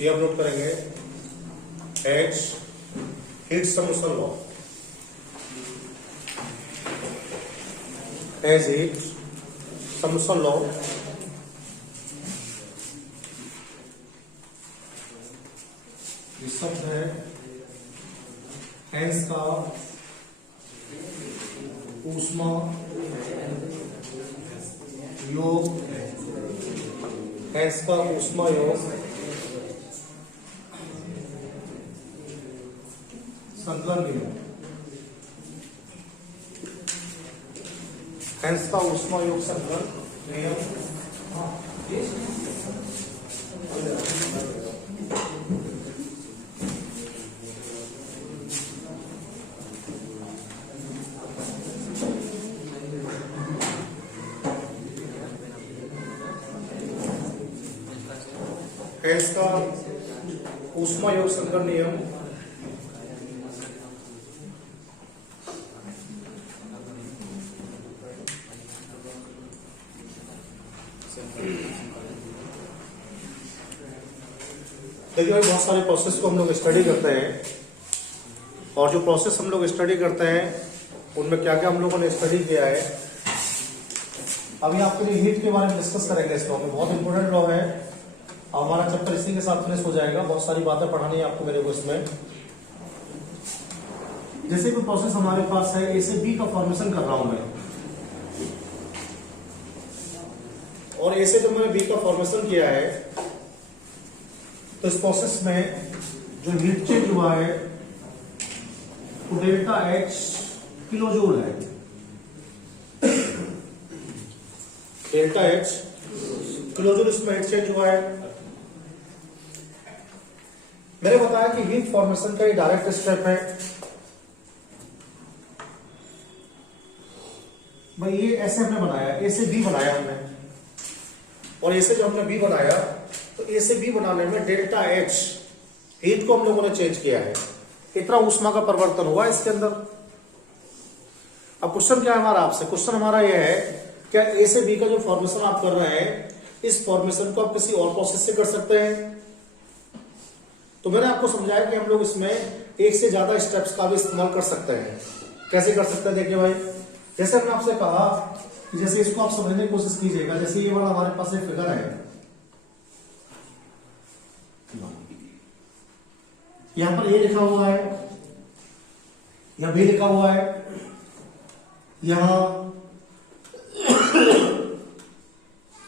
ये हम लोग करेंगे H heat summation law. H heat summation law ये शब्द है हेंस का ऊष्मा योग, हेंस का ऊष्मा योग संतुलन नियम। हेंस का ऊष्मा योग संतुलन नियम हेंस का ऊष्मा योग संतुलन नियम देखिए भाई, बहुत सारे प्रोसेस को हम लोग स्टडी करते हैं और जो प्रोसेस हम लोग स्टडी करते हैं उनमें क्या क्या हम लोगों ने स्टडी किया है। अभी आपके लिए हीट के बारे में डिस्कस करेंगे। इस लॉ में बहुत इंपॉर्टेंट लॉ है और हमारा चैप्टर इसी के साथ फिनिश हो जाएगा। बहुत सारी बातें पढ़ानी है आपको मेरे को इसमें। जैसे कोई प्रोसेस हमारे पास है, ए से बी का फॉर्मेशन कर रहा हूं मैं, और ए से जब मैंने बी का फॉर्मेशन किया है तो इस प्रोसेस में जो हीट चेंज हुआ है वो डेल्टा एच किलो जूल है। डेल्टा एच किलो जूल इसमें हीट चेंज हुआ है। मैंने बताया कि हीट फॉर्मेशन का ये डायरेक्ट स्टेप है। भाई ये ऐसे हमने बनाया, ए से बी बनाया हमने, और ए से जो हमने बी बनाया तो ए से बी बनाने में डेल्टा एच हीट को हम लोगों ने चेंज किया है। इतना ऊष्मा का परिवर्तन हुआ इसके अंदर। अब क्वेश्चन क्या है हमारा आपसे? क्वेश्चन हमारा यह है, क्या ए से बी का जो फॉर्मेशन आप कर रहे हैं इस फॉर्मेशन को आप किसी और प्रोसेस से कर सकते हैं? तो मैंने आपको समझाया कि हम लोग इसमें एक से ज्यादा स्टेप्स का भी इस्तेमाल कर सकते हैं। कैसे कर सकते हैं? देखिए भाई, जैसे हमने आपसे कहा कि जैसे इसको आप समझने की कोशिश कीजिएगा। जैसे ये वाला हमारे पास एक फिगर है, यहां पर ए लिखा हुआ है, यहां बी लिखा हुआ है, यहां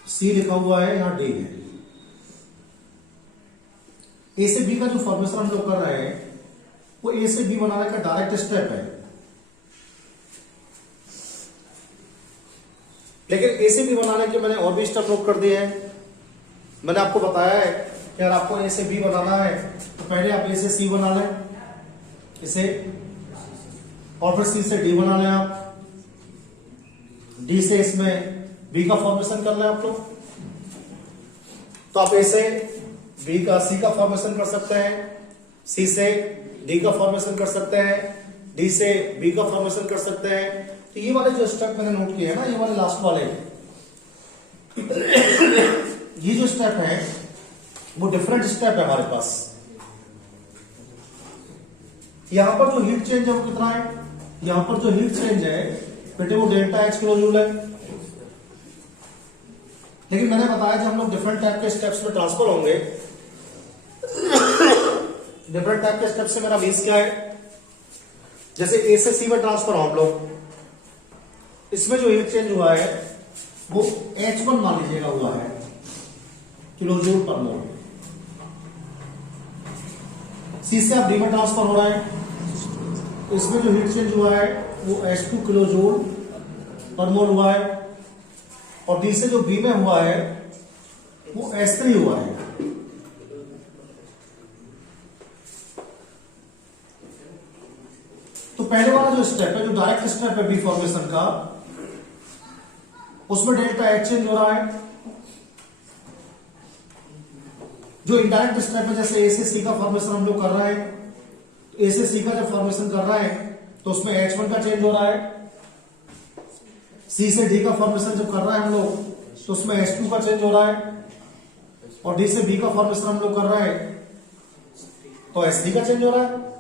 सी लिखा हुआ है, यहां डी है। ए से बी का जो फॉर्मेशन हम लोग कर रहे हैं वो ए से बी बनाने का डायरेक्ट स्टेप है। लेकिन ए से बी बनाने के मैंने और भी स्टेप नोट कर दिए हैं। मैंने आपको बताया है कि अगर आपको ए से बी बनाना है तो पहले आप ए से सी बना लें इसे, और फिर सी से डी बना लें आप, डी से इसमें बी का फॉर्मेशन कर लें आप लोग। तो आप ए से बी का सी का फॉर्मेशन कर सकते हैं, सी से डी का फॉर्मेशन कर सकते हैं, डी से बी का फॉर्मेशन कर सकते हैं। तो ये वाले जो स्टेप मैंने नोट किए हैं ना, ये वाले लास्ट वाले ये जो स्टेप है वो डिफरेंट स्टेप है हमारे पास। यहां पर जो हीट चेंज है वो कितना है? यहां पर जो हीट चेंज है बेटे वो डेल्टा एच किलो जूल है। लेकिन मैंने बताया जब हम लोग डिफरेंट टाइप के स्टेप्स में ट्रांसफर होंगे, डिफरेंट टाइप के स्टेप से मेरा मीन्स क्या है, जैसे ए से सी में ट्रांसफर हम लोग, इसमें जो हीट चेंज हुआ है वो H1 मान लीजिएगा हुआ है किलो जूल पर मोल। सी से आप डी में ट्रांसफर हो रहा है, इसमें जो हीट चेंज हुआ है वो H2 किलो जूल पर मोल हुआ है, और डी से जो बी में हुआ है वो H3 हुआ है। तो पहले वाला जो स्टेप है, जो डायरेक्ट स्टेप है बी फॉर्मेशन का, उसमें डेल्टा H चेंज हो रहा है। जो इनडायरेक्ट स्टेप है, जैसे ए से सी का फॉर्मेशन हम लोग कर रहे हैं, ए से सी का जब फॉर्मेशन कर रहे हैं तो उसमें H1 का चेंज हो रहा है। सी से डी का फॉर्मेशन जब कर रहे हैं हम लोग तो उसमें H2 का चेंज हो रहा है, और डी से बी का फॉर्मेशन हम लोग कर रहे हैं तो H3 का चेंज हो रहा है।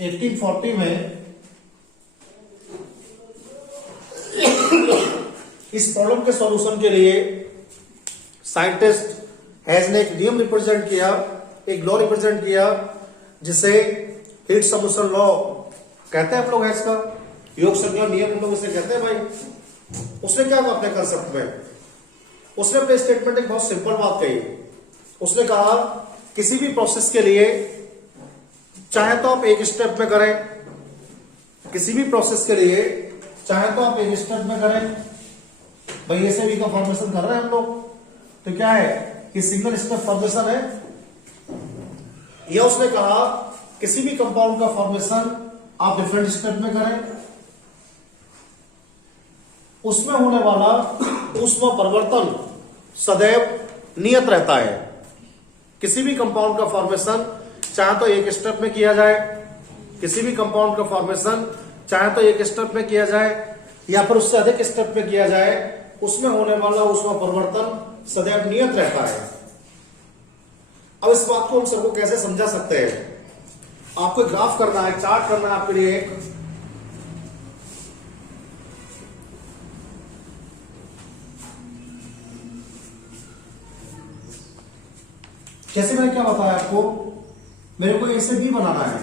1840 में इस प्रॉब्लम के सॉल्यूशन के लिए साइंटिस्ट हैज ने एक नियम रिप्रेजेंट किया, एक लॉ रिप्रेजेंट किया, जिसे हीट सॉल्यूशन लॉ कहते हैं हम लोग। हैज का योग संज्ञा नियम हम लोग इसे कहते हैं भाई। उसने क्या कहा अपने कंसेप्ट में, उसने अपने स्टेटमेंट एक बहुत सिंपल बात कही। उसने कहा किसी भी प्रोसेस के लिए चाहे तो आप एक स्टेप में करें, किसी भी प्रोसेस के लिए चाहे तो आप एक स्टेप में करें, भाई ऐसे भी का फॉर्मेशन कर रहे हैं हम लोग, तो क्या है कि सिंगल स्टेप फॉर्मेशन है। या उसने कहा किसी भी कंपाउंड का फॉर्मेशन आप डिफरेंट स्टेप में करें, उसमें होने वाला ऊष्मा परिवर्तन सदैव नियत रहता है। किसी भी कंपाउंड का फॉर्मेशन चाहे तो एक स्टेप में किया जाए, किसी भी कंपाउंड का फॉर्मेशन चाहे तो एक स्टेप में किया जाए या फिर उससे अधिक स्टेप में किया जाए, उसमें होने वाला ऊष्मा परिवर्तन सदैव नियत रहता है। अब इस बात को हम सबको कैसे समझा सकते हैं, आपको ग्राफ करना है, चार्ट करना है आपके लिए एक। जैसे मैंने क्या बताया आपको, मेरे को ए से बी बनाना है,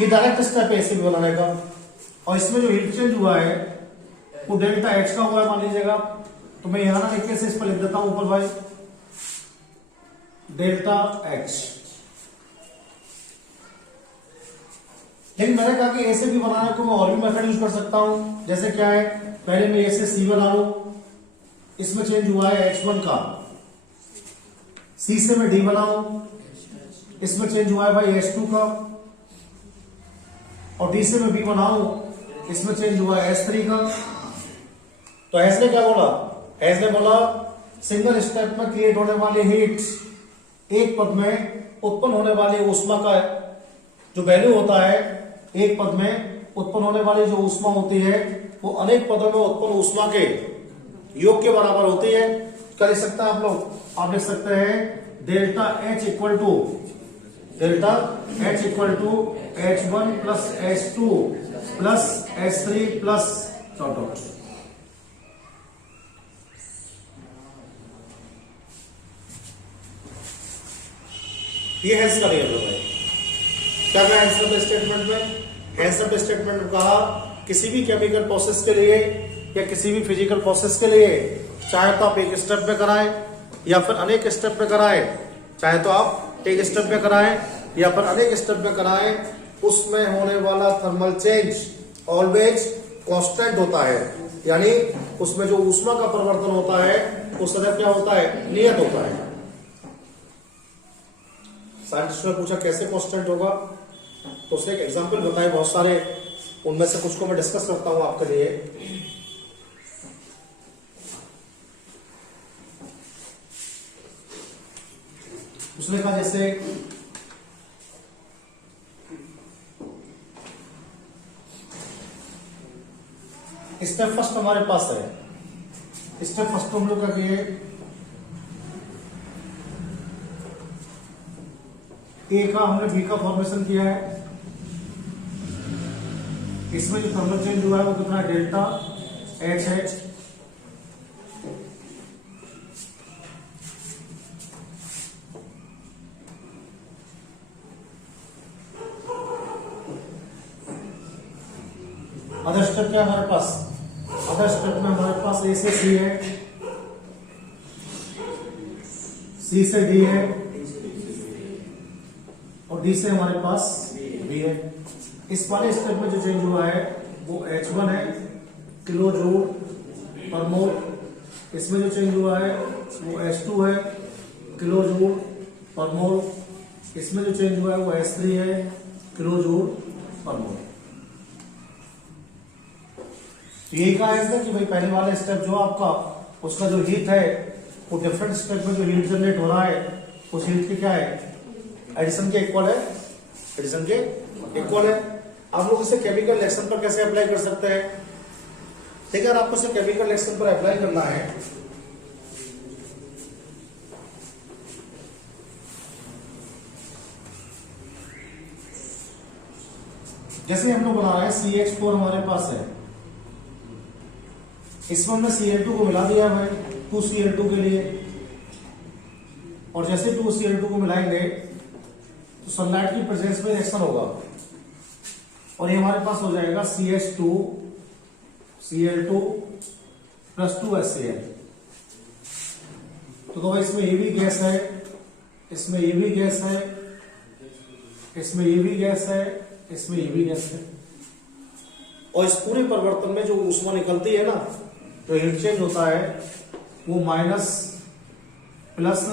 ये डायरेक्ट स्टेप है ए से बी बनाने का, और इसमें जो हीट चेंज हुआ है वो डेल्टा H का हुआ है मान लीजिएगा। तो मैं यहां ना लिख के से इस पर लिख देता हूं ऊपर भाई डेल्टा H। लेकिन मैंने कहा कि ए से बी बनाने को मैं और भी मेथड यूज कर सकता हूं। जैसे क्या है, पहले मैं ए से सी बना लूं, इसमें चेंज हुआ है H1 का, सी से मैं डी बनाऊं, इसमें चेंज हुआ है भाई H2 का, और डी से मैं बी बनाऊं, इसमें चेंज हुआ है H3 का। तो एस ने क्या बोला, एस ने बोला सिंगल स्टेप में क्रिएट होने वाली हीट, एक पद में उत्पन्न होने वाली ऊष्मा का जो वैल्यू होता है, एक पद में उत्पन्न होने वाली जो ऊष्मा होती है वो अनेक पदों में उत्पन्न ऊष्मा के योग के बराबर होती है। क्या लिख सकते हैं आप लोग, आप लिख सकते हैं delta H equal to H1 plus H2 plus H3 plus चौथा। ये हैंस का नियम है भाई। क्या कहा हैंस का स्टेटमेंट में, हैंस का स्टेटमेंट में कहा किसी भी केमिकल प्रोसेस के लिए या किसी भी फिजिकल प्रोसेस के लिए चाहे तो आप एक स्टेप में कराएं या फिर अनेक स्टेप में कराएं, चाहे तो आप एक स्टेप में कराएं या फिर अनेक स्टेप में कराएं, उसमें होने वाला थर्मल चेंज ऑलवेज कांस्टेंट होता है। यानी उसमें जो ऊष्मा का परिवर्तन होता है वो सदैव क्या होता है, नियत होता है। साइंटिस्ट ने पूछा कैसे कांस्टेंट होगा, तो उसने एक एग्जांपल बताए बहुत सारे, उनमें से कुछ को मैं डिस्कस करता हूं आपके लिए। उसने कहा जैसे स्टेप फर्स्ट हमारे पास है, स्टेप फर्स्ट हम लोग का किए ए का हमने बी का फॉर्मेशन किया है, इसमें जो थर्मल चेंज हुआ है वो कितना है डेल्टा H है। अदर स्टेप क्या है हमारे पास? अदर स्टेप में हमारे पास ए से सी है, सी से डी है और डी से हमारे पास बी है। इस वाले स्टेप में जो चेंज हुआ है वो H1 है किलो जूल पर मोल। इसमें जो चेंज हुआ है वो H2 है किलो जूल पर मोल। इसमें जो चेंज हुआ है वो H3 है किलो जूल पर मोल। यही कहा है कि भाई पहले वाला स्टेप जो आपका उसका जो हीट है वो डिफरेंट स्टेप में जो हीट जनरेट हो रहा है उस हीट की क्या है? एडिशन के इक्वल है, एडिशन के इक्वल है। आप लोग इसे केमिकल रिएक्शन पर कैसे अप्लाई कर सकते हैं? ठीक है, अगर आपको इसे केमिकल रिएक्शन पर अप्लाई करना है जैसे हम लोग बना रहे हैं CH4 हमारे पास है, इसमें हमने Cl2 को मिला दिया है 2Cl2 के लिए, और जैसे 2Cl2 को मिलाएंगे तो सनलाइट की प्रेजेंस में रिएक्शन होगा और ये हमारे पास हो जाएगा CH2 Cl2 प्लस 2HCl। तो भाई इसमें ये भी गैस है, इसमें ये भी गैस है, इसमें ये भी गैस है, इसमें ये भी गैस है। और इस पूरे परिवर्तन में जो ऊष्मा निकलती है ना, जो हीट चेंज होता है वो माइनस प्लस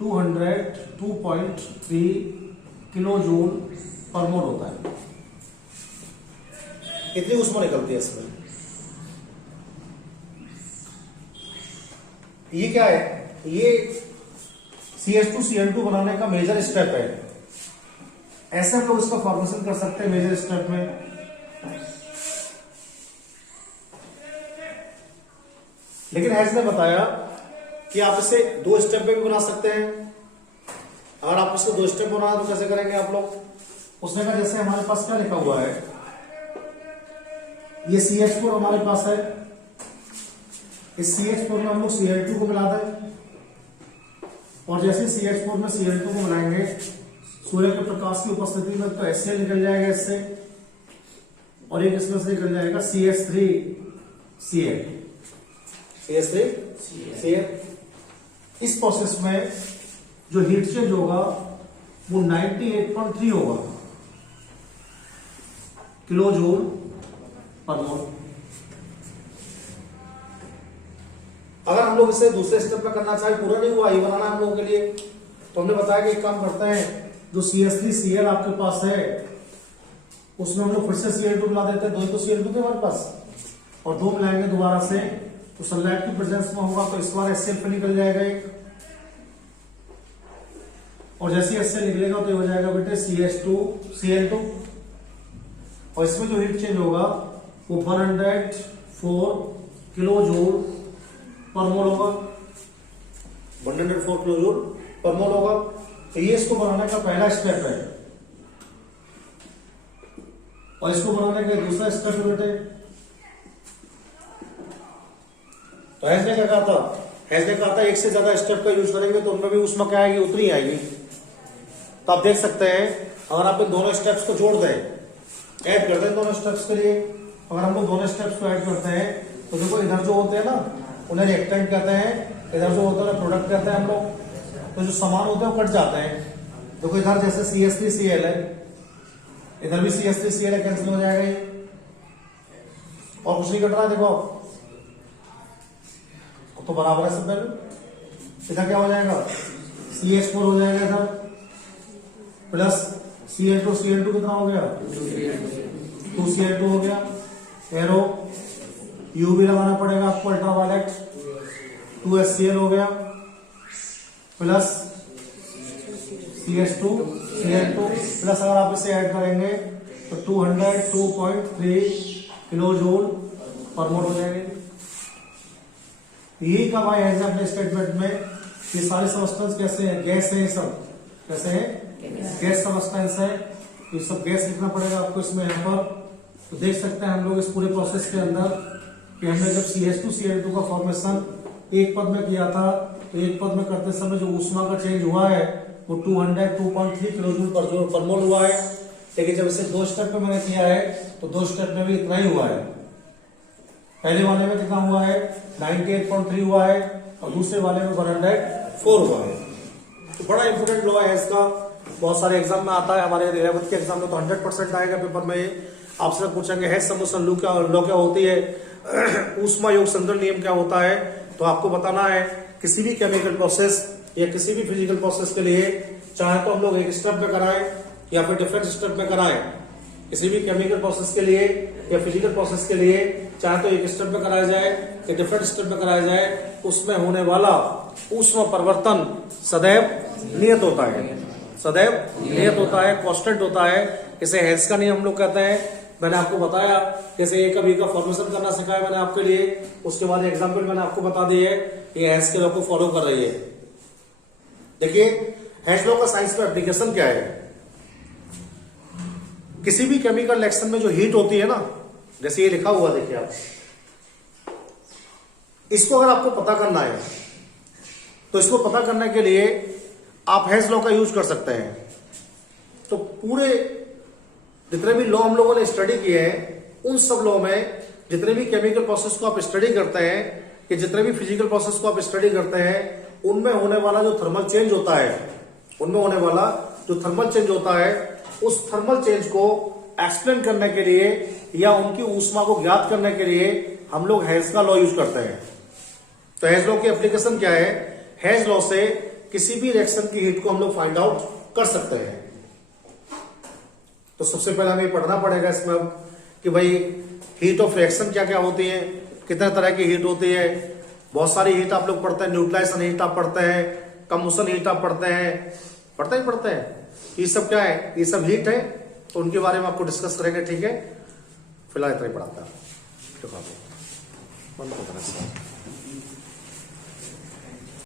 202.3 किलो जूल पर मोल होता है। कितनी ऊष्मा निकलती है इसमें? ये क्या है? ये CH2 Cl2 बनाने का मेजर स्टेप है। ऐसे हम लोग इसका फॉर्मेशन कर सकते हैं मेजर स्टेप में। लेकिन हैज ने बताया कि आप इसे 2 स्टेप में भी बना सकते हैं। अगर आप इसको 2 स्टेप बनाना तो कैसे करेंगे आप लोग? उसने कहा जैसे हमारे पास क्या लिखा हुआ है, ये CH4 हमारे पास है, इस CH4 में हम लोग Cl2 को मिला दें और जैसे CH4 में Cl2 को मिलाएंगे सूर्य के प्रकाश की उपस्थिति में तो HCl निकल जाएगा इससे, और एक इसमें से निकल जाएगा CH3Cl। इस प्रोसेस में जो हीट चेंज होगा वो 98.3 होगा किलो जूल पर मोल। अगर हम लोग इसे दूसरे स्टेप में करना चाहे, पूरा नहीं हुआ, ये बनाना है हम लोगों के लिए, तो हमने बताया कि एक काम करते हैं, जो CH3Cl आपके पास है उसमें हम लोग फिर से Cl2 मिला देते हैं। 2 तो Cl2 थे हमारे पास और 2 मिलाएंगे दोबारा से तो सनलाइट की प्रेजेंस में होगा तो इस बार HCl पे निकल जाएगा एक, और जैसे HCl निकलेगा तो ये हो जाएगा बेटे CH2Cl2, और इसमें जो हीट चेंज होगा वो 104 किलो जूल पर मोल होगा, 104 किलो जूल पर मोल होगा। तो ये इसको बनाने का पहला स्टेप है, और इसको बनाने का दूसरा स्टेप है बेटे। तो हैज ने क्या कहा था? हैज ने कहा था एक से ज्यादा स्टेप का यूज करेंगे तो उनमें भी ऊष्मा क्या आएगी? उतनी आएगी। तो आप देख सकते हैं अगर आप इन दोनों स्टेप्स को जोड़ दें, ऐड कर दें दोनों स्टेप्स के लिए, अगर हम लोग दोनों स्टेप्स को ऐड करते हैं तो देखो इधर जो होते हैं ना उन्हें रिएक्टेंट कहते हैं, इधर जो होता है प्रोडक्ट कहते हैं हम लोग। तो जो सामान होते हैं वो कट जाते हैं। देखो इधर जैसे CH3Cl है, इधर भी CH3Cl है, कैंसिल हो जाएगा ये, और कुछ नहीं कट रहा है। देखो तो बराबर है सब वैल्यू। इधर क्या हो जाएगा? CH4 हो जाएगा इधर प्लस Cl2 कितना हो गया? 2Cl2 हो गया। एरो U भी लगाना पड़ेगा आपको, अल्ट्रावायलेट 2HCl हो गया प्लस CH2Cl2 प्लस अगर आप इसे ऐड करेंगे तो 202.3 किलो जूल पर मोल हो जाएंगे। यही कहा है अपने स्टेटमेंट में ये सारे सब्सटेंस कैसे हैं? गैस है। ये सब कैसे है? गैस सब्सटेंस है। तो ये सब गैस लिखना पड़ेगा आपको इसमें यहाँ पर। तो देख सकते हैं हम लोग इस पूरे प्रोसेस के अंदर कि हमने जब CH2Cl2 का फॉर्मेशन एक पद में किया था तो एक पद में करते समय जो ऊष्मा का चेंज हुआ है वो 202.3 किलो जूल पर मोल हुआ है। लेकिन जब इसे 2 स्टेप में मैंने किया है तो 2 स्टेप में भी इतना ही हुआ है। पहले वाले में कितना हुआ है 98.3 हुआ है और दूसरे वाले में 104 हुआ है। तो बड़ा इंपोर्टेंट लॉ है इसका, बहुत सारे एग्जाम में आता है। हमारे 11th के एग्जाम में तो 100% आएगा पेपर में। आपसे पूछेंगे है समुसन लॉ क्या होती है, ऊष्मा योग संतुलन नियम क्या होता है, तो आपको बताना है किसी भी केमिकल प्रोसेस या किसी भी फिजिकल प्रोसेस के लिए चाहे तो हम लोग एक स्टेप में कराएं या फिर डिफरेंट स्टेप में कराएं। किसी भी केमिकल प्रोसेस के लिए या फिजिकल प्रोसेस के लिए चाहे तो एक स्टेप में कराया जाए या डिफरेंट स्टेप में कराया जाए, उसमें होने वाला ऊष्मा परिवर्तन सदैव नियत होता है, सदैव नियत होता है, कांस्टेंट होता है। इसे हेल्स का नियम हम लोग कहते हैं। मैंने आपको बताया जैसे ए का बी का फॉर्मेशन करना सिखाया मैंने आपके लिए, उसके बाद एग्जाम्पल मैंने आपको बता दी है, ये हेल्स के लॉ को फॉलो कर रही है। देखिए हेल्स लॉ का साइंस में एप्लीकेशन क्या है। किसी भी केमिकल रिएक्शन में जो हीट होती है ना, जैसे ये लिखा हुआ देखिए आप, इसको अगर आपको पता करना है तो इसको पता करने के लिए आप हेल्स लॉ का यूज कर सकते हैं। तो पूरे जितने भी लॉ हम लोगों ने स्टडी किए हैं, उन सब लॉ में जितने भी केमिकल प्रोसेस को आप स्टडी करते हैं कि जितने भी फिजिकल प्रोसेस को आप स्टडी करते हैं, उनमें होने वाला जो थर्मल चेंज होता है, उनमें होने वाला जो थर्मल चेंज होता है, उस थर्मल चेंज को एक्सप्लेन करने के लिए या उनकी ऊष्मा को ज्ञात करने के लिए हम लोग हेल्स का लॉ यूज करते हैं। तो हेल्स लॉ की एप्लीकेशन क्या है, हेल्स लॉ से किसी भी रिएक्शन की हीट को हम लोग फाइंड आउट कर सकते हैं। तो सबसे पहले हमें पढ़ना पड़ेगा इसमें अब कि भाई हीट ऑफ रिएक्शन क्या क्या होती है, कितने तरह की हीट होती है। बहुत सारी हीट आप लोग पढ़ते हैं, न्यूट्रलाइजेशन हीट आप पढ़ते हैं, कंबशन हीट आप पढ़ते हैं। ये सब क्या है, ये सब हीट है, तो उनके बारे में आपको डिस्कस करेंगे। ठीक है, फिलहाल इतना ही पढ़ाता है।